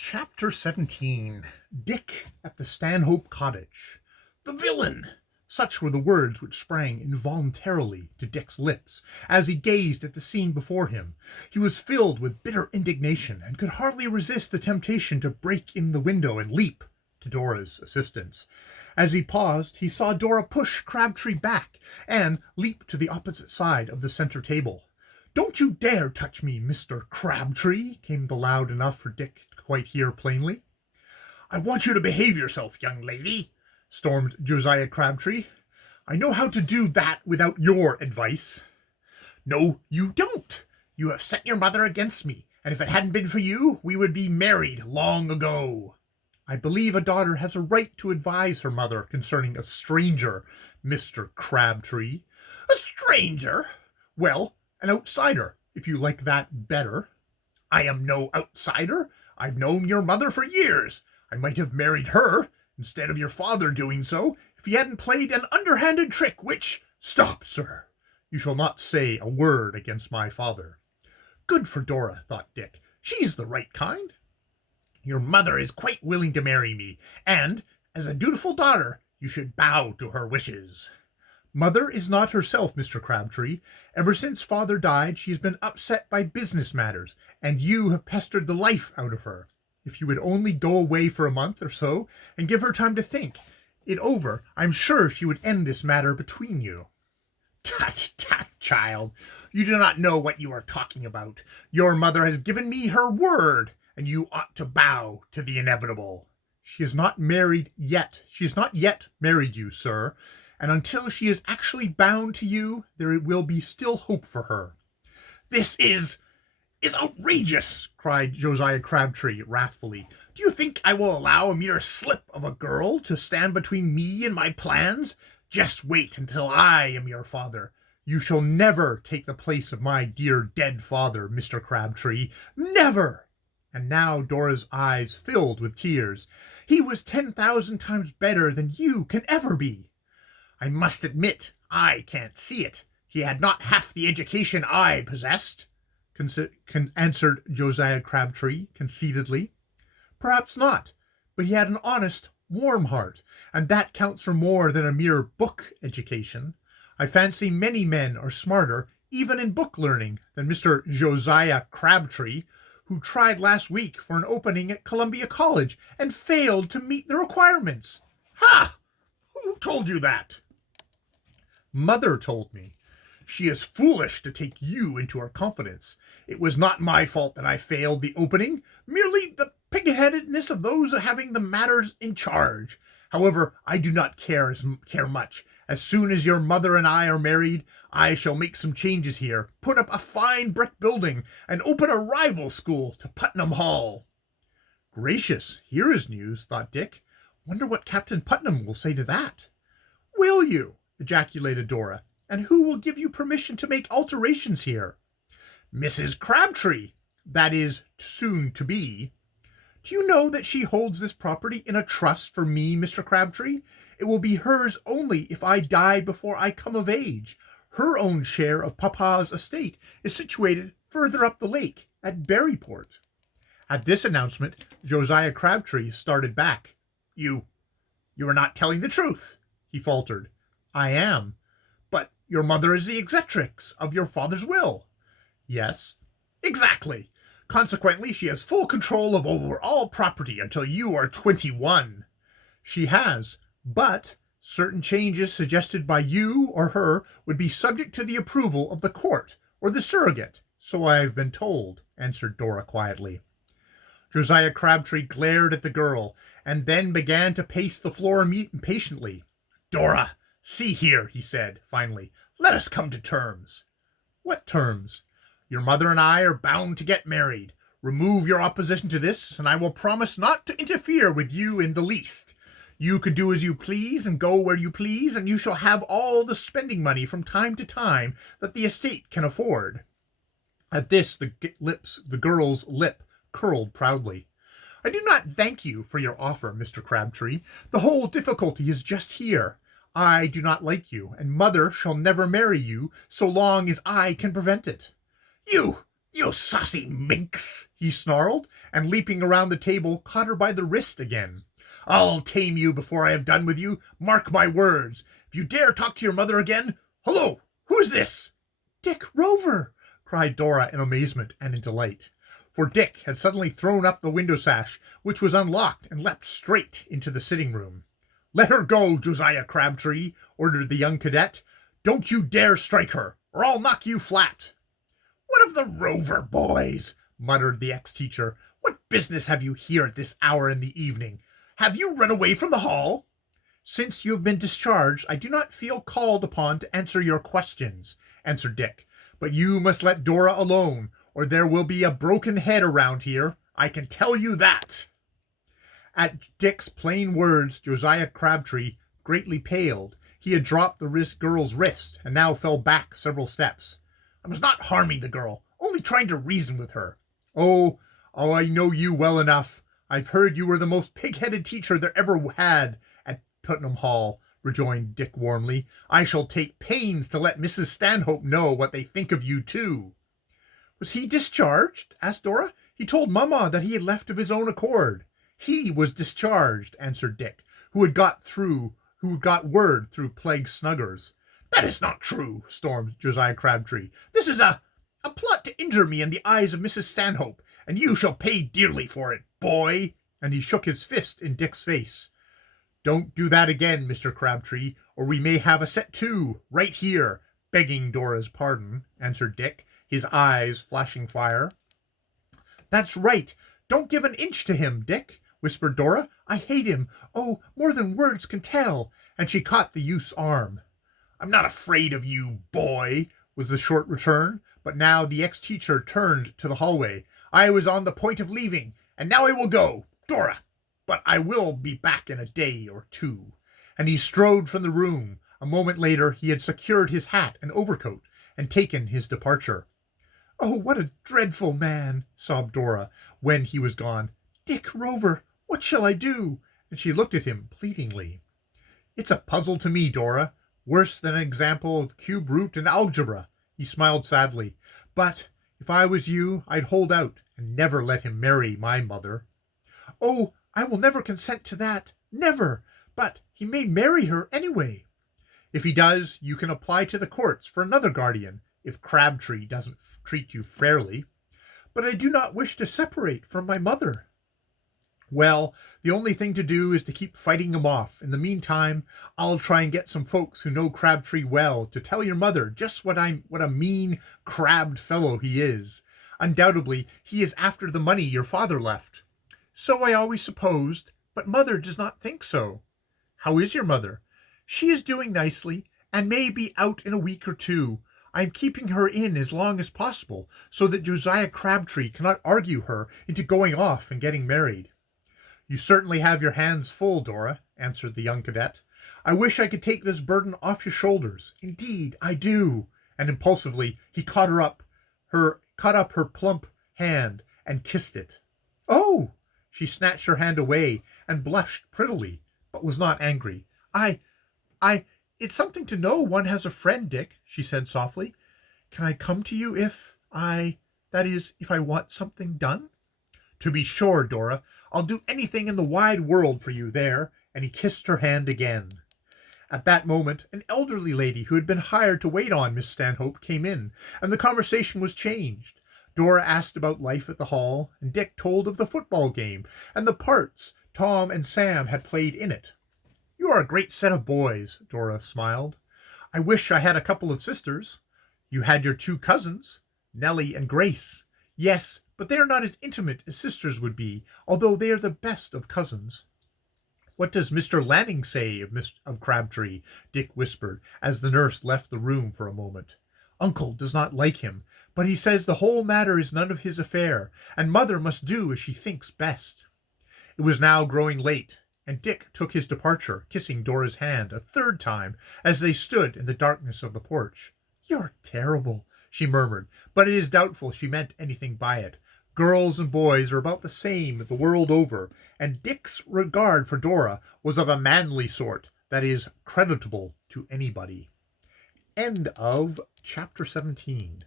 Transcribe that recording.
Chapter 17. Dick at the Stnhp cottage. The villain! Such were the words which sprang involuntarily to Dick's lips as he gazed at the scene before him. He was filled with bitter indignation, and could hardly resist the temptation to break in the window and leap to Dora's assistance. As he paused, he saw Dora push Crabtree back and leap to the opposite side of the center table. "Don't you dare touch me, Mr. Crabtree," came the loud enough for Dick to quite hear plainly. "I want you to behave yourself, young lady," stormed Josiah Crabtree. "I know how to do that without your advice." "No, you don't. You have set your mother against me, and if it hadn't been for you, we would be married long ago." "I believe a daughter has a right to advise her mother concerning a stranger, Mr. Crabtree." "A stranger?" "Well, an outsider, if you like that better." "I am no outsider. I've known your mother for years. I might have married her, instead of your father doing so, if he hadn't played an underhanded trick which—" "Stop, sir. You shall not say a word against my father." Good for Dora, thought Dick. She's the right kind. "Your mother is quite willing to marry me, and, as a dutiful daughter, you should bow to her wishes." "Mother is not herself, Mr. Crabtree. Ever since father died, she's been upset by business matters, and you have pestered the life out of her. If you would only go away for a month or so, and give her time to think it over, I'm sure she would end this matter between you." "Tut, tut, child. You do not know what you are talking about. Your mother has given me her word, and you ought to bow to the inevitable." "She is not married yet. She has not yet married you, sir. And until she is actually bound to you, there will be still hope for her." "This is outrageous!" cried Josiah Crabtree wrathfully. "Do you think I will allow a mere slip of a girl to stand between me and my plans? Just wait until I am your father." "You shall never take the place of my dear dead father, Mr. Crabtree. Never!" And now Dora's eyes filled with tears. "He was 10,000 times better than you can ever be." "I must admit I can't see it. He had not half the education I possessed," answered Josiah Crabtree conceitedly. "Perhaps not, but he had an honest, warm heart, and that counts for more than a mere book education. I fancy many men are smarter, even in book learning, than Mr. Josiah Crabtree, who tried last week for an opening at Columbia College and failed to meet the requirements." "Ha! Who told you that?" "Mother told me. She is foolish to take you into her confidence. It was not my fault that I failed the opening, merely the pig-headedness of those having the matters in charge. However, I do not care much. As soon as your mother and I are married, I shall make some changes here, put up a fine brick building, and open a rival school to Putnam Hall." "Gracious, here is news," thought Dick. "Wonder what Captain Putnam will say to that." "Will you?" ejaculated Dora. "And who will give you permission to make alterations here?" "Mrs. Crabtree, that is, soon to be." "Do you know that she holds this property in a trust for me, Mr. Crabtree? It will be hers only if I die before I come of age. Her own share of Papa's estate is situated further up the lake, at Berryport." At this announcement, Josiah Crabtree started back. You are not telling the truth," he faltered. "I am." "But your mother is the executrix of your father's will." "Yes." "Exactly. Consequently, she has full control over all property until you are 21. "She has, but certain changes suggested by you or her would be subject to the approval of the court or the surrogate, so I have been told," answered Dora quietly. Josiah Crabtree glared at the girl, and then began to pace the floor impatiently. "Dora, see here," he said, finally. "Let us come to terms." "What terms?" "Your mother and I are bound to get married. Remove your opposition to this, and I will promise not to interfere with you in the least. You can do as you please and go where you please, and you shall have all the spending money from time to time that the estate can afford." At this, the girl's lip curled proudly. "I do not thank you for your offer, Mr. Crabtree. The whole difficulty is just here. I do not like you, and mother shall never marry you so long as I can prevent it." You "You saucy minx!" he snarled, and leaping around the table, caught her by the wrist again. "I'll tame you before I have done with you. Mark my words. If you dare talk to your mother again— Hello! Who is this?" "Dick Rover!" cried Dora in amazement and in delight. For Dick had suddenly thrown up the window sash, which was unlocked, and leapt straight into the sitting room. "Let her go, Josiah Crabtree," ordered the young cadet. "Don't you dare strike her, or I'll knock you flat." "What of the Rover boys?" muttered the ex-teacher. "What business have you here at this hour in the evening? Have you run away from the hall?" "Since you have been discharged, I do not feel called upon to answer your questions," answered Dick. "But you must let Dora alone, or there will be a broken head around here. I can tell you that." At Dick's plain words, Josiah Crabtree greatly paled. He had dropped the girl's wrist, and now fell back several steps. "I was not harming the girl, only trying to reason with her." Oh, I know you well enough. I've heard you were the most pig-headed teacher there ever had at Putnam Hall," rejoined Dick warmly. "I shall take pains to let Mrs. Stanhope know what they think of you, too." "Was he discharged?" asked Dora. "He told Mamma that he had left of his own accord." "He was discharged," answered Dick, who had got word through Plague Snuggers. "That is not true," stormed Josiah Crabtree. "This is a plot to injure me in the eyes of Mrs. Stanhope, and you shall pay dearly for it, boy." And he shook his fist in Dick's face. "Don't do that again, Mr. Crabtree, or we may have a set to, right here, begging Dora's pardon," answered Dick, his eyes flashing fire. "That's right. Don't give an inch to him, Dick," whispered Dora. "I hate him, oh, more than words can tell," and she caught the youth's arm. "I'm not afraid of you, boy," was the short return, but now the ex-teacher turned to the hallway. "I was on the point of leaving, and now I will go, Dora, but I will be back in a day or two." And he strode from the room. A moment later he had secured his hat and overcoat and taken his departure. "Oh, what a dreadful man!" sobbed Dora when he was gone. "Dick Rover, what shall I do?" And she looked at him pleadingly. "It's a puzzle to me, Dora. Worse than an example of cube root in algebra." He smiled sadly. "But if I was you, I'd hold out and never let him marry my mother." "Oh, I will never consent to that. Never. But he may marry her anyway." "If he does, you can apply to the courts for another guardian, if Crabtree doesn't treat you fairly." "But I do not wish to separate from my mother." "Well, the only thing to do is to keep fighting him off. In the meantime, I'll try and get some folks who know Crabtree well to tell your mother just what a mean, crabbed fellow he is. Undoubtedly, he is after the money your father left." "So I always supposed, but mother does not think so." "How is your mother?" "She is doing nicely, and may be out in a week or two. I am keeping her in as long as possible, so that Josiah Crabtree cannot argue her into going off and getting married." "You certainly have your hands full, Dora," answered the young cadet. "I wish I could take this burden off your shoulders. Indeed, I do." And impulsively he caught up her plump hand and kissed it. "Oh!" She snatched her hand away and blushed prettily, but was not angry. It's something to know one has a friend, Dick," she said softly. "Can I come to you if I want something done?" "To be sure, Dora. I'll do anything in the wide world for you there," and he kissed her hand again. At that moment, an elderly lady who had been hired to wait on Miss Stanhope came in, and the conversation was changed. Dora asked about life at the Hall, and Dick told of the football game and the parts Tom and Sam had played in it. "You are a great set of boys," Dora smiled. "I wish I had a couple of sisters." "You had your two cousins, Nellie and Grace." "Yes, but they are not as intimate as sisters would be, although they are the best of cousins." "What does Mr. Lanning say of Crabtree?" Dick whispered, as the nurse left the room for a moment. "Uncle does not like him, but he says the whole matter is none of his affair, and mother must do as she thinks best." It was now growing late, and Dick took his departure, kissing Dora's hand a third time as they stood in the darkness of the porch. "You're terrible," she murmured, but it is doubtful she meant anything by it. Girls and boys are about the same the world over, and Dick's regard for Dora was of a manly sort that is creditable to anybody. End of chapter 17.